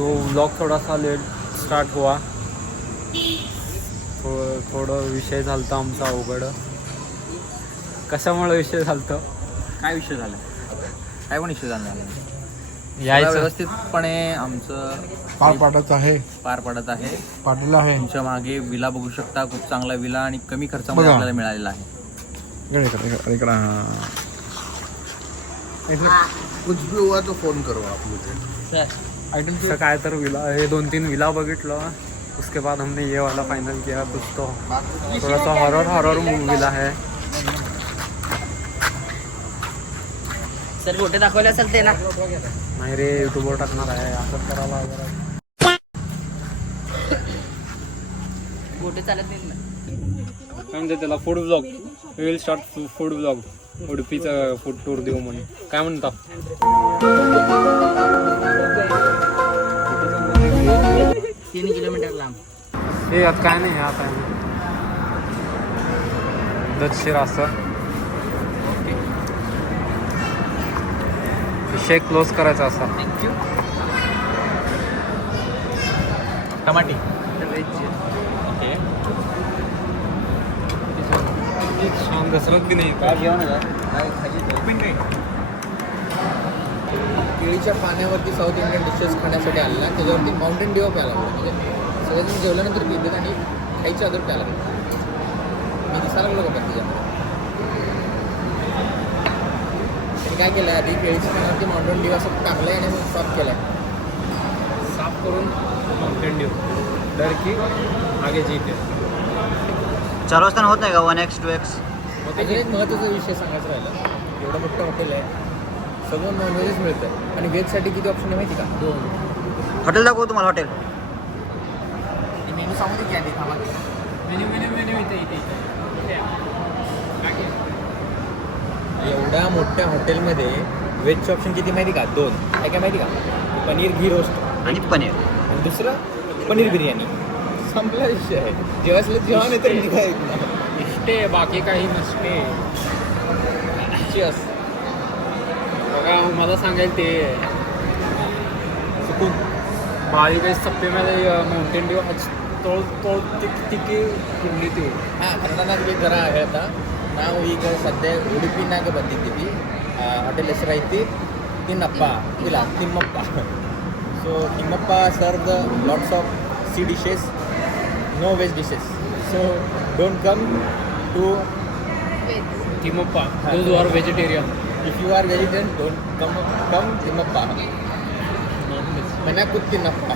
तो व्लॉग थोडासा let start हुआ. थोडं विषय झालता आमचा अवघड. कशामुळे विषय झालता? काय विषय झाला? काय पण विषय झाला? यायचं व्यवस्थितपणे आमचं पार पाडत आहे. पाडलं आहे. तुमच्या मागे विला बघू शकता. खूप चांगला विला आणि कमी खर्चामध्ये बघा. आपल्याला मिळालेला आहे. कुछ भी हुआ तो फोन करो आप मुझे. सर काय तर विला हे 2-3 विला बघितलं. उसके बाद हमने ये वाला फाइनल किया. कुछ तो थोड़ा सा हॉरर विला है. सर फोटो दाखवले असेल ते ना. नाही रे, यूट्यूबवर टाकणार आहे. असंच करायला वगैरे. फोटो चालत नाही ना. काय म्हणते त्याला? Food blog. We will start food blog. उडुपीचं फूड टूर देऊ म्हणून. काय म्हणता? 3 किलोमीटर लांब. हे यात काय नाही आता दक्षिण असं विषय क्लोज करायचा असा. थँक्यू. टमाटी छान घसरत बी नाही. काय जेवण केळीच्या पाण्यावरती साऊथ इंडियन डिशेस खाण्यासाठी आलेला. त्याच्यावरती माउंटेन ड्यू प्यायला लागलो. म्हणजे सगळेजण जेवल्यानंतर पितात आणि खायच्या अगोदर प्यायला लागलो. मी दिसायला लागलो का त्याच्यामध्ये त्यांनी काय केलं, आधी केळीच्या पाण्यावरती माउंटेन ड्यू असं टाकलं आणि साफ केलं. साफ करून माउंटेन ड्यू डर की आगे जीते. 4 वाजता होत नाही का 1x 2x? अजून एक महत्त्वाचा विषय सांगायचं राहिलं. एवढं मोठं हॉटेल आहे, सगळं नॉनव्हेजच मिळतं. आणि व्हेजसाठी किती ऑप्शन आहे माहिती का? 2. हॉटेल दाखवू तुम्हाला हॉटेल. मेनू सांगू दे की आधी थांबा. मेन्यू इथे एवढ्या मोठ्या हॉटेलमध्ये व्हेजचे ऑप्शन किती माहिती का? 2. काय माहिती का? पनीर घी रोस्ट आणि पनीर. आणि दुसरं पनीर बिर्याणी. संपला विषय आहे. जेव्हा जेवण येतं निघायचं इष्टे, बाकी काही नसते. चीअर्स. बघा मला सांगायला ते चुकून बाळीबाई सप्पेमध्ये माउंटेन ड्यू ತೋಳ್ ತಿಕ್ಕಿ ಕುಂಡಿತೀವಿ. ಹಾಂ, ಕನ್ನಡನಾಗೆ ಜರ ಹೇಳ್ತಾ ನಾವು ಈಗ ಸದ್ಯ ಉಡುಪಿನಾಗ ಬಂದಿದ್ದೀವಿ. ಹೋಟೆಲ್ ಹೆಸರು ಐತಿ ತಿನ್ನಪ್ಪ, ಇಲ್ಲ Thimmappa. So Thimmappa serve the lots of sea dishes, no veg dishes. So don't come to Thimmappa. Those are vegetarian. If you are vegetarian don't come Thimmappa. ಮನೆ ಕೂತ್ ತಿನ್ನಪ್ಪ.